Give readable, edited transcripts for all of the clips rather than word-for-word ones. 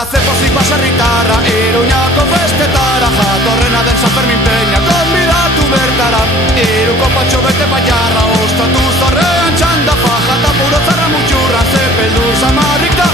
Garatze pozik baserritarra, Iruñako festetara, jatorrena den San Fermin Peña, konbidatu bertara. Iruko patxo bete baiarra, ostatu zorrean txanda, faja eta puro zarra mutxurra, zepeldu zamarrik da.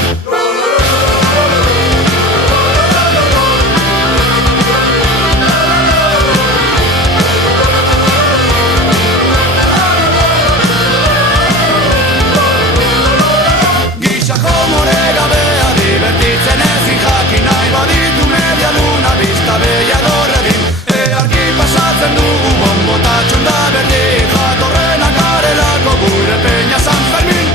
Gixako moregabea, divertitzen ezin jakin, nahi baditu media luna, bizta beia dorredin. Earki pasatzen dugu bombota txunda berdin, jatorrena garelako gure Peña San Fermin.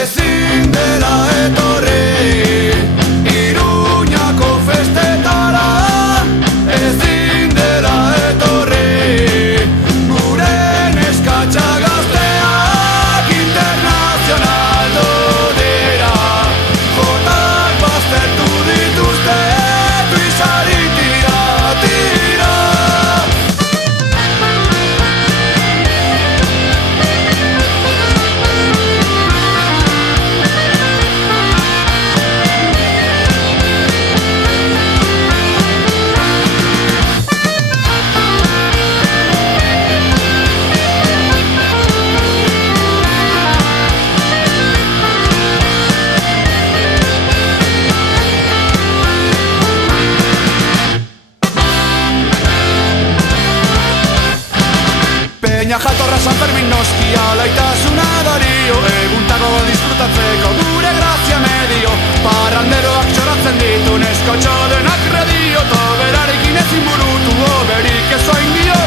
Ezin dela etorri Iruñako festetara, ezin dela etorri gure neska gazteak internazionaldo dira. Jotak baztertu dituzte tuizari tira, tira. Peña jatorra San Fermin noski, alaitasuna dario, eguntako disfrutatzeko gure grazia medio. Parranderoak txoratzen ditu neskotxo denak redio, toberarekin ezin burutu, oberik ez oain dio.